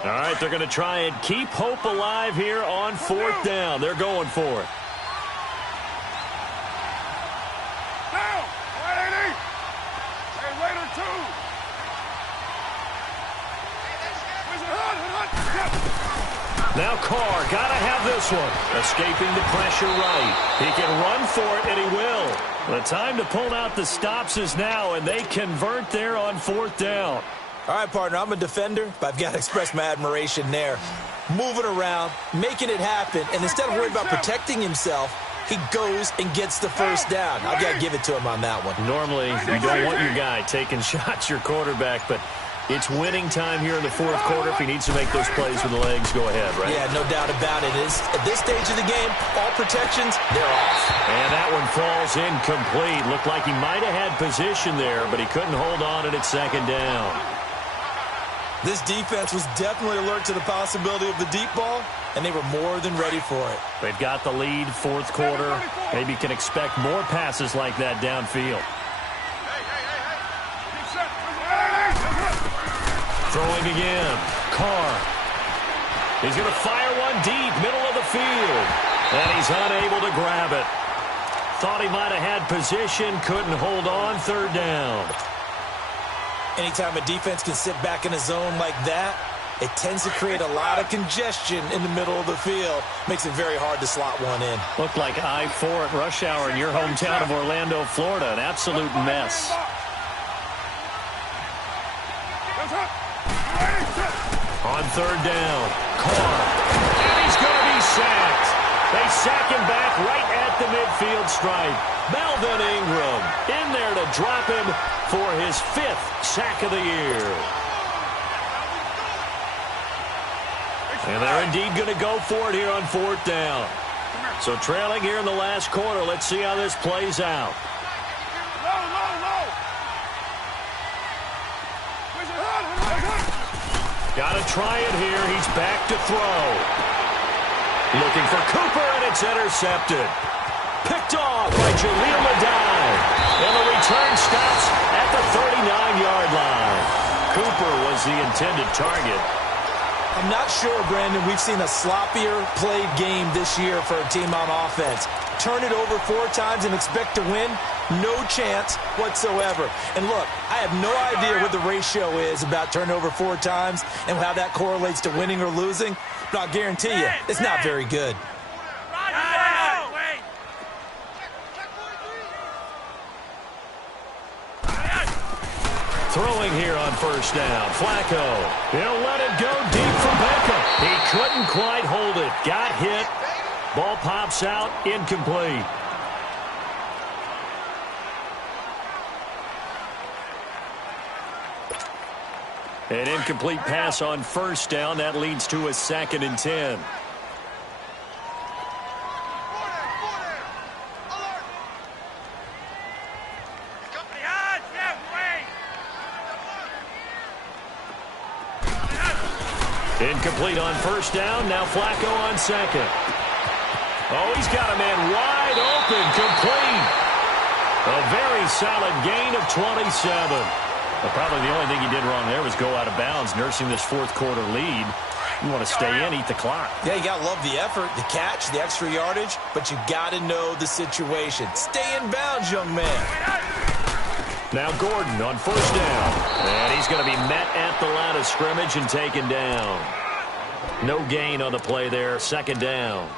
All right, they're going to try and keep hope alive here on 4th down. They're going for it. Down! 180! Hey, Raider 2! Now Carr, got to have this one. Escaping the pressure right. He can run for it, and he will. The time to pull out the stops is now, and they convert there on 4th down. All right, partner, I'm a defender, but I've got to express my admiration there. Moving around, making it happen, and instead of worrying about protecting himself, he goes and gets the 1st down. I've got to give it to him on that one. Normally, you don't want your guy taking shots, your quarterback, but it's winning time here in the 4th quarter. If he needs to make those plays with the legs, go ahead, right? Yeah, no doubt about it. At this stage of the game, all protections, they're off. And that one falls incomplete. Looked like he might have had position there, but he couldn't hold on it at 2nd down. This defense was definitely alert to the possibility of the deep ball, and they were more than ready for it. They've got the lead, 4th quarter. Maybe can expect more passes like that downfield. Throwing again. Carr. He's going to fire one deep, middle of the field. And he's unable to grab it. Thought he might have had position, couldn't hold on, 3rd down. Anytime a defense can sit back in a zone like that, it tends to create a lot of congestion in the middle of the field. Makes it very hard to slot one in. Looked like I-4 at rush hour in your hometown of Orlando, Florida. An absolute mess. On 3rd down, Carr. And he's going to be sacked. They sack him back right at the midfield stripe. Melvin Ingram in there to drop him for his 5th sack of the year. And they're indeed going to go for it here on 4th down. So trailing here in the last quarter. Let's see how this plays out. Got to try it here. He's back to throw. Looking for Cooper, and it's intercepted. Picked off by Jaleel Adai. And the return stops at the 39-yard line. Cooper was the intended target. I'm not sure, Brandon, we've seen a sloppier played game this year for a team on offense. Turn it over 4 times and expect to win? No chance whatsoever. And look, I have no idea what the ratio is about turnover 4 times and how that correlates to winning or losing, but I'll guarantee you, it's not very good. Throwing here on 1st down. Flacco. He'll let it go deep from Couldn't quite hold it. Got hit. Ball pops out. Incomplete. An incomplete pass on first down. That leads to a 2nd and 10. Incomplete on first down. Now Flacco on 2nd. Oh, he's got a man wide open. Complete. A very solid gain of 27. But probably the only thing he did wrong there was go out of bounds, nursing this fourth-quarter lead. You want to stay in, eat the clock. Yeah, you got to love the effort, the catch, the extra yardage, but you got to know the situation. Stay in bounds, young man. Now Gordon on first down. And he's going to be met at the line of scrimmage and taken down. No gain on the play there. 2nd down.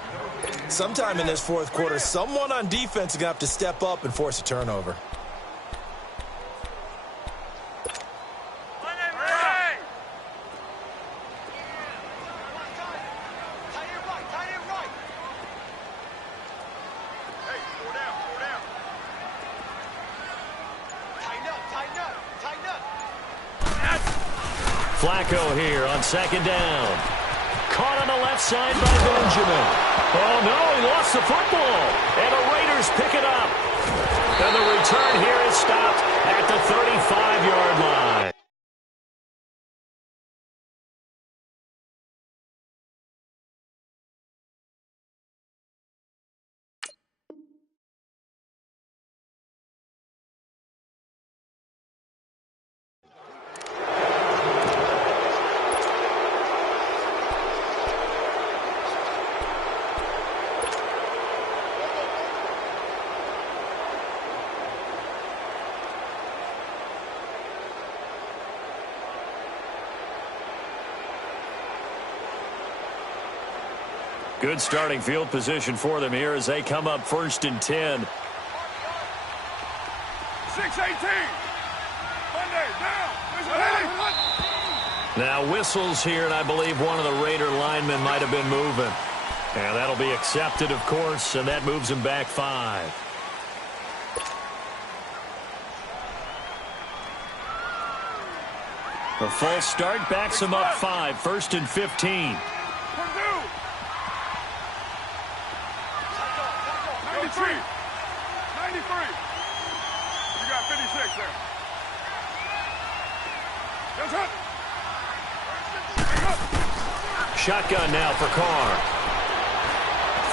Sometime in this fourth quarter, someone on defense is going to have to step up and force a turnover. Flacco here on 2nd down. Caught on the left side by Benjamin. Oh, no, he lost the football. And the Raiders pick it up. And the return here is stopped at the 35-yard line. Good starting field position for them here as they come up 1st and 10. 6-18. Monday, down. Now whistles here, and I believe one of the Raider linemen might have been moving. And that'll be accepted, of course, and that moves him back 5. A false start backs him up 5. 1st and 15. 93. 93. You got 56 there. Shotgun now for Carr.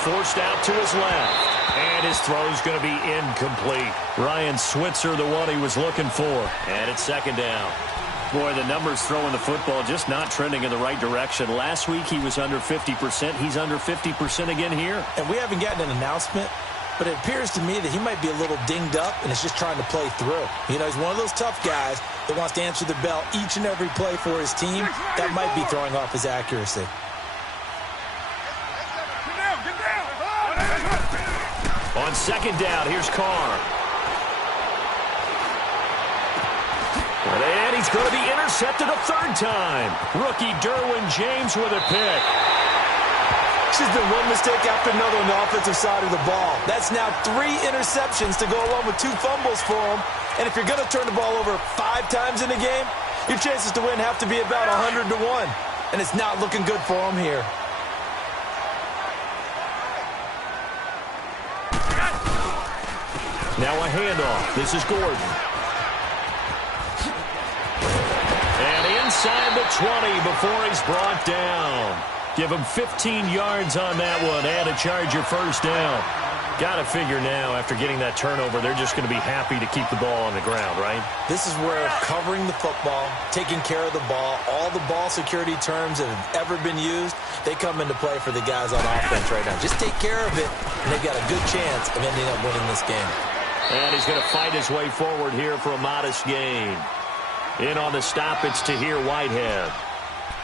Forced out to his left. And his throw's going to be incomplete. Ryan Switzer, the one he was looking for. And it's 2nd down. Boy, the numbers throwing the football just not trending in the right direction. Last week he was under 50%. He's under 50% again here. And we haven't gotten an announcement, but it appears to me that he might be a little dinged up and is just trying to play through. You know, he's one of those tough guys that wants to answer the bell each and every play for his team. That might be throwing off his accuracy. Get down. On 2nd down, here's Carr. And he's going to be intercepted a 3rd time. Rookie Derwin James with a pick. There's been one mistake after another on the offensive side of the ball. That's now 3 interceptions to go along with 2 fumbles for him. And if you're going to turn the ball over 5 times in a game, your chances to win have to be about 100 to 1. And it's not looking good for him here. Now a handoff. This is Gordon. And inside the 20 before he's brought down. Give him 15 yards on that one and a Charger 1st down. Got to figure now, after getting that turnover, they're just going to be happy to keep the ball on the ground, right? This is where covering the football, taking care of the ball, all the ball security terms that have ever been used, they come into play for the guys on offense right now. Just take care of it, and they've got a good chance of ending up winning this game. And he's going to fight his way forward here for a modest gain. In on the stop, it's Tahir Whitehead.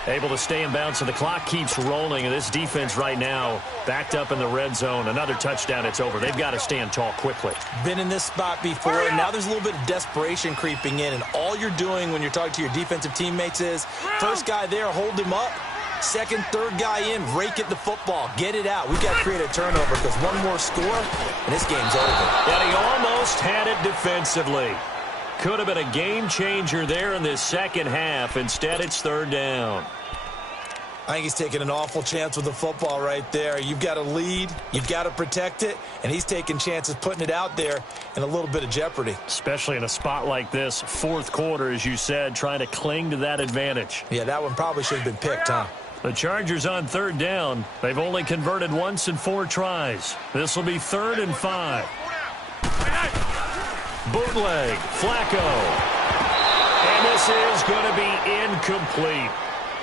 Able to stay in bounds, so the clock keeps rolling. And this defense right now backed up in the red zone. Another touchdown, it's over. They've got to stand tall quickly. Been in this spot before, and now there's a little bit of desperation creeping in. And all you're doing when you're talking to your defensive teammates is, first guy there, hold him up. Second, third guy in, rake at the football. Get it out. We've got to create a turnover because one more score, and this game's over. And he almost had it defensively. Could have been a game changer there in this second half. Instead, it's third down. I think he's taking an awful chance with the football right there. You've got to lead. You've got to protect it. And he's taking chances putting it out there in a little bit of jeopardy. Especially in a spot like this, fourth quarter, as you said, trying to cling to that advantage. Yeah, that one probably should have been picked, huh? The Chargers on third down. They've only converted once in 4 tries. This will be 3rd and 5. Bootleg, Flacco. And this is going to be incomplete.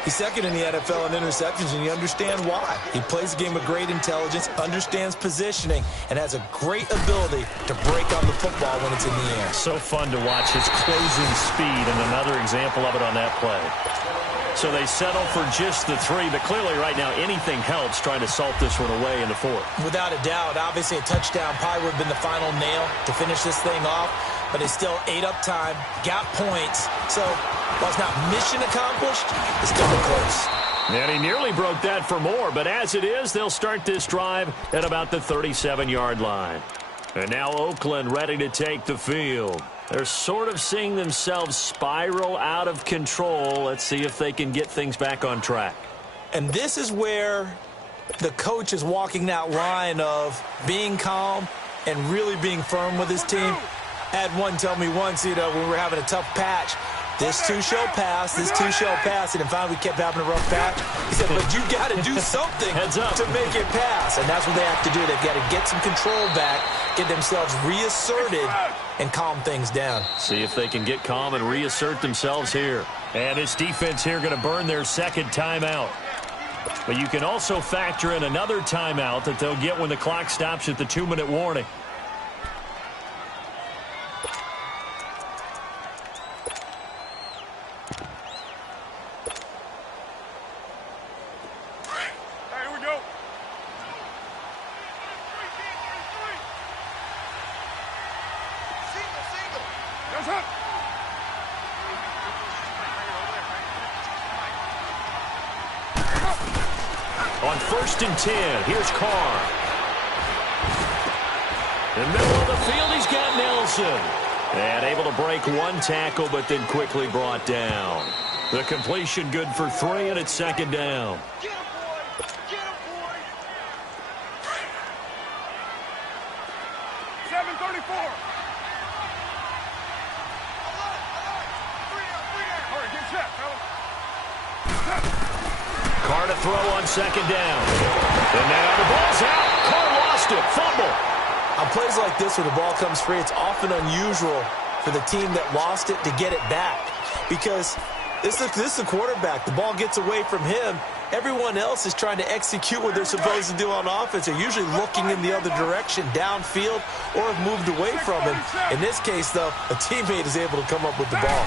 He's second in the NFL in interceptions, and you understand why. He plays the game with great intelligence, understands positioning, and has a great ability to break on the football when it's in the air. So fun to watch his closing speed, and another example of it on that play. So they settle for just the 3, but clearly right now anything helps trying to salt this one away in the 4th. Without a doubt, obviously a touchdown probably would have been the final nail to finish this thing off, but it's still ate up time, got points, so while it's not mission accomplished, it's still close. And he nearly broke that for more, but as it is, they'll start this drive at about the 37-yard line. And now Oakland ready to take the field. They're sort of seeing themselves spiral out of control. Let's see if they can get things back on track. And this is where the coach is walking that line of being calm and really being firm with his team. I had one tell me once, when we were having a tough patch, this too shall pass, this too shall pass, and finally we kept having a rough patch. He said, but you got to do something to make it pass, and that's what they have to do. They've got to get some control back, get themselves reasserted, and calm things down. See if they can get calm and reassert themselves here. And this defense here going to burn their second timeout. But you can also factor in another timeout that they'll get when the clock stops at the 2-minute warning. On 1st and 10, here's Carr. In the middle of the field, he's got Nelson. And able to break one tackle, but then quickly brought down. The completion good for 3, and it's 2nd down. Get him, boy! Get him, boy! 7:34. Hurry, get set, fella. Carr to throw on 2nd down. And now the ball's out. Carr lost it. Fumble. On plays like this where the ball comes free, it's often unusual for the team that lost it to get it back. Because this is the quarterback. The ball gets away from him. Everyone else is trying to execute what they're supposed to do on offense. They're usually looking in the other direction, downfield, or have moved away from him. In this case, though, a teammate is able to come up with the ball.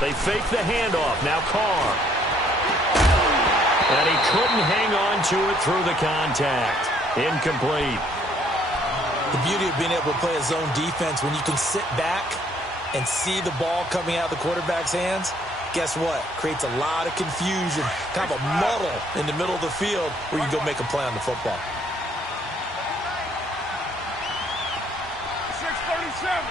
They fake the handoff. Now Carr. And he couldn't hang on to it through the contact. Incomplete. The beauty of being able to play a zone defense, when you can sit back and see the ball coming out of the quarterback's hands, guess what? Creates a lot of confusion, kind of a muddle in the middle of the field where you go make a play on the football. 6:37.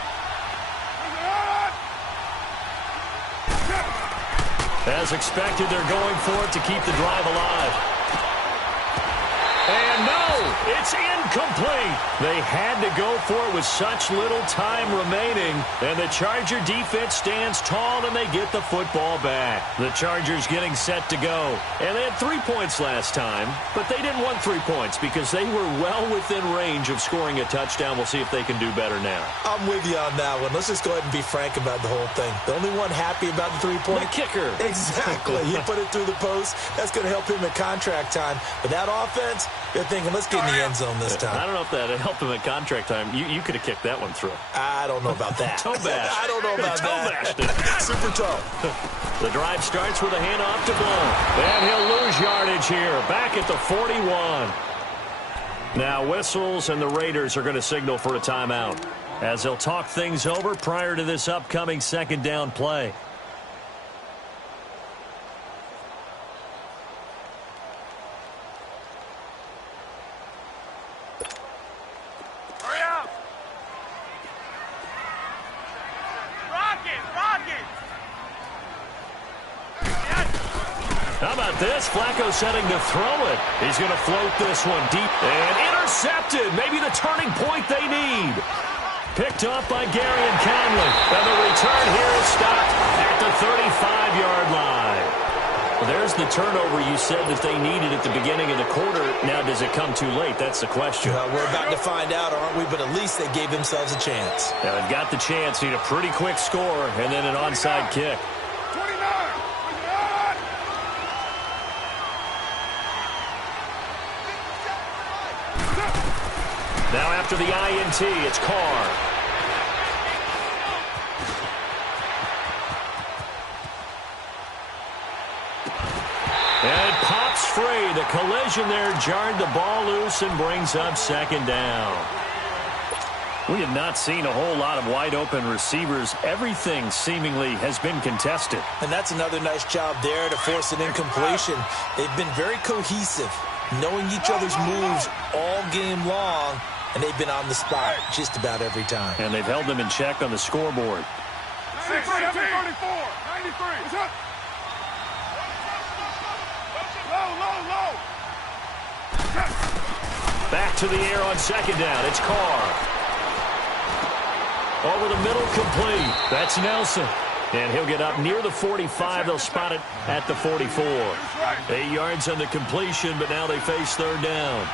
As expected, they're going for it to keep the drive alive. And no, it's incomplete. They had to go for it with such little time remaining. And the Charger defense stands tall, and they get the football back. The Chargers getting set to go. And they had 3 points last time, but they didn't want 3 points because they were well within range of scoring a touchdown. We'll see if they can do better now. I'm with you on that one. Let's just go ahead and be frank about the whole thing. The only one happy about the 3-point. The kicker. Exactly. You put it through the post. That's going to help him at contract time. But that offense, they're thinking, let's get in the end zone this time. I don't know if that helped him at contract time. You could have kicked that one through. I don't know about that. Toe bash. I don't know about that. Super toe. The drive starts with a handoff to Bloom. And he'll lose yardage here. Back at the 41. Now whistles, and the Raiders are going to signal for a timeout as they'll talk things over prior to this upcoming 2nd down play. How about this? Flacco setting to throw it. He's going to float this one deep and intercepted. Maybe the turning point they need. Picked up by Gary and Conley. And the return here is stopped at the 35-yard line. Well, there's the turnover you said that they needed at the beginning of the quarter. Now, does it come too late? That's the question. We're about to find out, aren't we? But at least they gave themselves a chance. Now, they've got the chance. Need a pretty quick score and then an onside kick. 29. Now after the INT, it's Carr. And it pops free. The collision there jarred the ball loose and brings up second down. We have not seen a whole lot of wide-open receivers. Everything seemingly has been contested. And that's another nice job there to force an incompletion. They've been very cohesive, knowing each other's moves all game long, and they've been on the spot just about every time. And they've held them in check on the scoreboard. 34. 93. What's up? Low. Back to the air on second down. It's Carr. Over the middle, complete. That's Nelson. And he'll get up near the 45. They'll spot it at the 44. 8 yards on the completion, but now they face third down.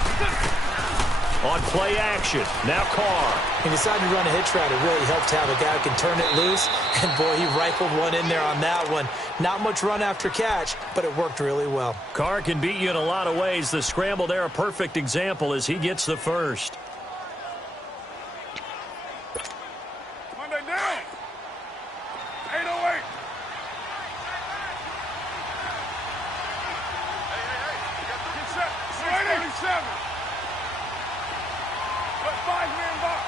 On play action, now Carr. He decided to run a hitch route. It really helped to have a guy who can turn it loose. And, boy, he rifled one in there on that one. Not much run after catch, but it worked really well. Carr can beat you in a lot of ways. The scramble there, a perfect example as he gets the first. Monday down. 808. Get set. 37. But 5-man box.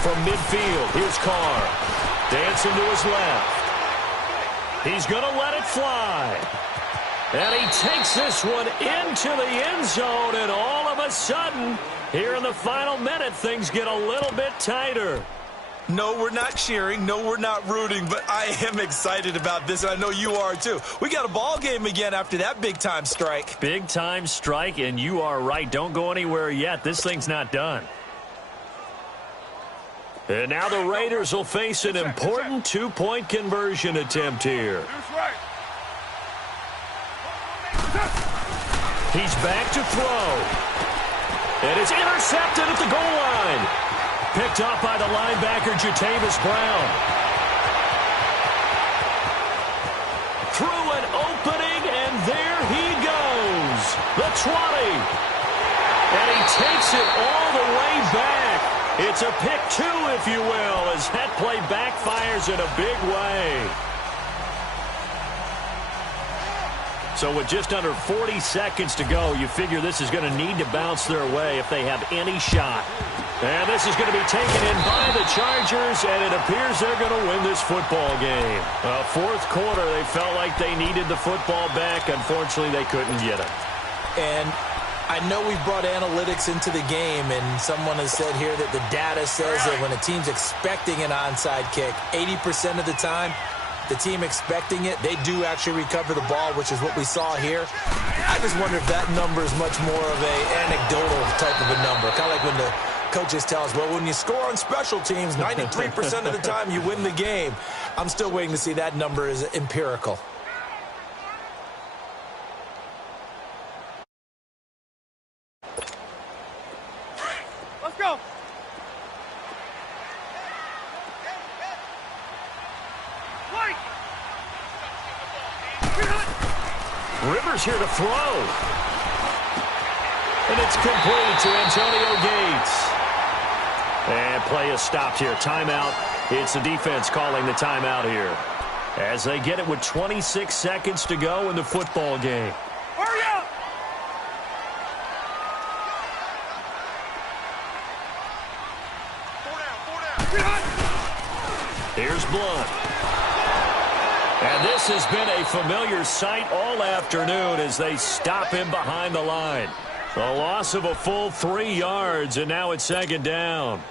From midfield, here's Carr. Dancing to his left. He's going to let it fly. And he takes this one into the end zone, and all of a sudden, here in the final minute, things get a little bit tighter. No, we're not cheering. No, we're not rooting, but I am excited about this, and I know you are too. We got a ball game again after that big-time strike. Big-time strike, and you are right. Don't go anywhere yet. This thing's not done. And now the Raiders will face an important two-point conversion attempt here. He's back to throw. And it's intercepted at the goal line. Picked up by the linebacker, Jatavis Brown. Through an opening, and there he goes. The 20. And he takes it all the way back. It's a pick two, if you will, as that play backfires in a big way. So with just under 40 seconds to go, you figure this is going to need to bounce their way if they have any shot. And this is going to be taken in by the Chargers, and it appears they're going to win this football game. Fourth quarter, they felt like they needed the football back. Unfortunately, they couldn't get it. And I know we've brought analytics into the game, and someone has said here that the data says that when a team's expecting an onside kick, 80% of the time, the team expecting it, they do actually recover the ball, which is what we saw here. I just wonder if that number is much more of an anecdotal type of a number. Kind of like when the coaches tell us, well, when you score on special teams, 93% of the time you win the game. I'm still waiting to see that number is empirical. Let's go. Rivers here to throw. And it's complete to Antonio Gates. And play is stopped here. Timeout. It's the defense calling the timeout here. As they get it with 26 seconds to go in the football game. Hurry up! Four down. Here's Blunt. And this has been a familiar sight all afternoon as they stop him behind the line. A loss of a full 3 yards, and now it's second down.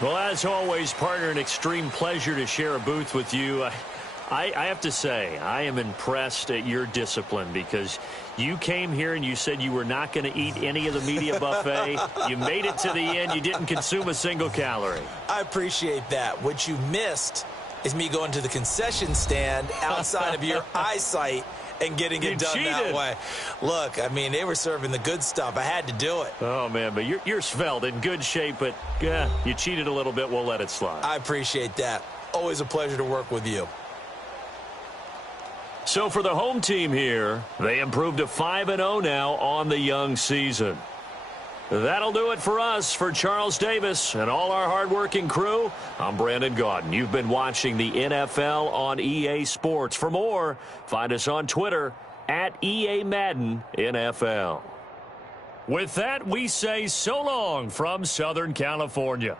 Well, as always, partner, an extreme pleasure to share a booth with you. I have to say, I am impressed at your discipline because you came here and you said you were not going to eat any of the media buffet. You made it to the end. You didn't consume a single calorie. I appreciate that. What you missed is me going to the concession stand outside of your eyesight and getting it done that way. Look, I mean, they were serving the good stuff. I had to do it. Oh, man, but you're svelte, in good shape, but yeah, you cheated a little bit. We'll let it slide. I appreciate that. Always a pleasure to work with you. So for the home team here, they improved to 5-0 now on the young season. That'll do it for us. For Charles Davis and all our hardworking crew, I'm Brandon Gaudin. You've been watching the NFL on EA Sports. For more, find us on Twitter at EA Madden NFL. With that, we say so long from Southern California.